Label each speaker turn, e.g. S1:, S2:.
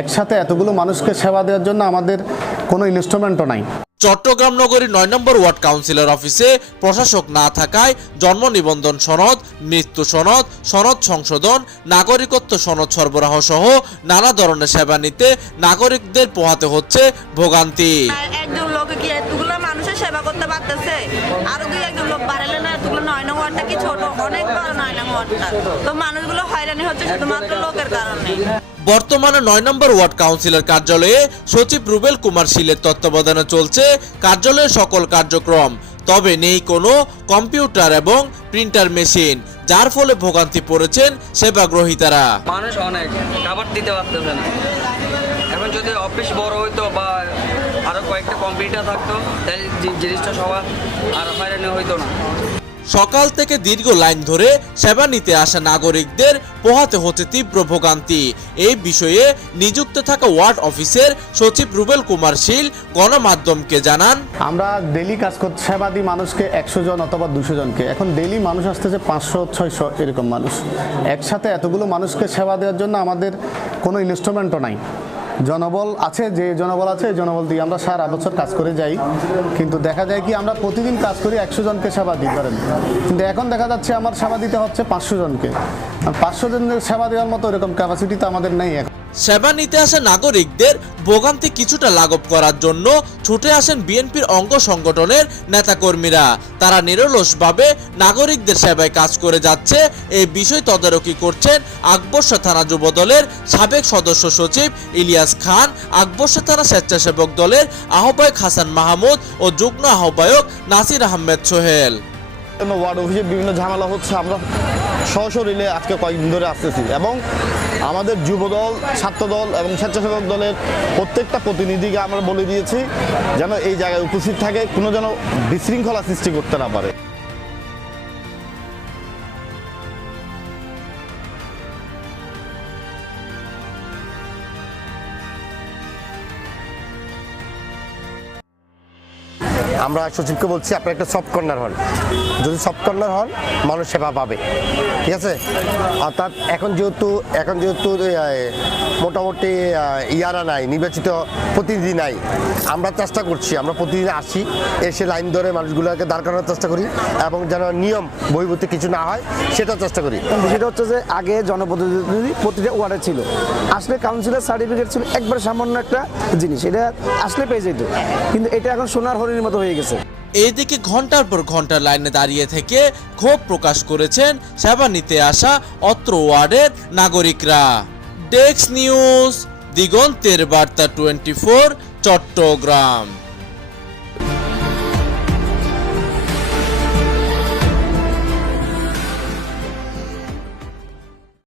S1: একসাথে এতগুলো মানুষকে সেবা দেওয়ার জন্য আমাদের কোনো ইনস্ট্রুমেন্টও নাই।
S2: চট্টগ্রাম নগরীর নয় নম্বর ওয়ার্ড কাউন্সিলর অফিসে প্রশাসক না থাকায় জন্ম নিবন্ধন সনদ মৃত্যু সনদ সনদ সংশোধন নাগরিকত্ব সনদ সরবরাহ সহ নানা ধরনের সেবা নিতে নাগরিকদের পোহাতে হচ্ছে ভোগান্তি।
S3: একজন লোক কি এতগুলো মানুষের সেবা করতে পারতেছে? আরও দুই একজন লোক বাড়ালে না এতগুলো নয় নং ওয়ার্ডটা কি ছোট? অনেক বড় নয় নং ওয়ার্ডটা। তো মানুষগুলো হয়রানি হচ্ছে শুধুমাত্র লোকের কারণে।
S2: বর্তমানে নয় নম্বর ওয়ার্ড কাউন্সিলর কার্যালয়ে সচিব রুবেল কুমার শীলের তত্ত্বাবধানে চলছে কার্যালয়ের সকল কার্যক্রম। তবে নেই কোনো কম্পিউটার এবং প্রিন্টার মেশিন, যার ফলে ভোগান্তি পড়েছেন সেবাগ্রহীতারা।
S4: মানুষ অনেক, খাবার দিতে পারতেছে না। এখন যদি অফিস বড় হইতো বা আরও কয়েকটা কম্পিউটার থাকতো, তাহলে জিনিসটা সবার আর হয়রানি হইতো না।
S2: সকাল থেকে দীর্ঘ লাইন ধরে সেবা নিতে আসা নাগরিকদের পোহাতে হচ্ছে তীব্র ভোগান্তি। এই বিষয়ে নিযুক্ত থাকা ওয়ার্ড অফিসের সচিব রুবেল কুমার শীল গণমাধ্যমকে জানান।
S1: আমরা ডেলি কাজ করতে সেবা দিই মানুষকে একশো জন অথবা দুশো জনকে। এখন ডেলি মানুষ আসতেছে পাঁচশো, ছয়শো এরকম মানুষ। একসাথে এতগুলো মানুষকে সেবা দেওয়ার জন্য আমাদের কোনো ইনস্ট্রুমেন্টও নাই। জনবল আছে, যে জনবল আছে জনবল দিয়ে আমরা সারা বছর কাজ করে যাই। কিন্তু দেখা যায় কি, আমরা প্রতিদিন কাজ করি একশো জনকে সেবা দিই করেন কিন্তু এখন দেখা যাচ্ছে আমার সেবা দিতে হচ্ছে পাঁচশো জনকে। পাঁচশো জনের সেবা দেওয়ার মতো এরকম ক্যাপাসিটি তো আমাদের নেই এখন।
S2: সেবা নিতে আসা নাগরিকদের ভোগান্তি কিছুটা লাঘব করার জন্য ছুটে আসেন বিএনপির অঙ্গ সংগঠনের নেতাকর্মীরা। তারা নিরলসভাবে নাগরিকদের সেবায় কাজ করে যাচ্ছে। এই বিষয় তদারকি করছেন আকবর্ষা থানা যুব দলের সাবেক সদস্য সচিব ইলিয়াস খান আকবর্ষা থানা স্বেচ্ছাসেবক দলের আহ্বায়ক হাসান মাহমুদ ও যুগ্ম আহ্বায়ক নাসির আহমেদ সোহেল।
S5: বিভিন্ন ঝামেলা হচ্ছে, আমরা সশরীরে আজকে কয়েকদিন ধরে আসতেছি এবং আমাদের যুবদল, ছাত্রদল এবং স্বেচ্ছাসেবক দলের প্রত্যেকটা প্রতিনিধিকে আমরা বলে দিয়েছি যেন এই জায়গায় উপস্থিত থাকে, কোনো যেন বিশৃঙ্খলা সৃষ্টি করতে না পারে।
S6: আমরা সচিবকে বলছি, আপনি একটা সফট কর্নার হন। যদি সফট কর্নার হন, মানুষ সেবা পাবে। ঠিক আছে? অর্থাৎ এখন যেহেতু এখন যেহেতু মোটামুটি ইয়ারা নাই, নির্বাচিত প্রতিনিধি নাই, আমরা চেষ্টা করছি, আমরা প্রতিদিন আসি, এসে লাইন ধরে মানুষগুলোকে দাঁড় করানোর চেষ্টা করি, এবং যেন নিয়ম বহির্ভূত কিছু না হয় সেটা চেষ্টা করি।
S7: বিষয়টা হচ্ছে যে, আগে জনপ্রতিনিধি প্রতিটা ওয়ার্ডে ছিল। আসলে কাউন্সিলের সার্টিফিকেট ছিল একবার সামান্য একটা জিনিস, এটা আসলে পেয়ে যেত। কিন্তু এটা এখন সোনার হরিণের মতো হয়ে গেছে।
S2: এইদিকে ঘণ্টার পর ঘণ্টা লাইনে দাঁড়িয়ে থেকে ক্ষোভ প্রকাশ করেছেন সেবা নিতে আসা অত্র ওয়ার্ডের নাগরিকরা। ডেক্স নিউজ, দিগন্তের বার্তা টোয়েন্টি চট্টগ্রাম।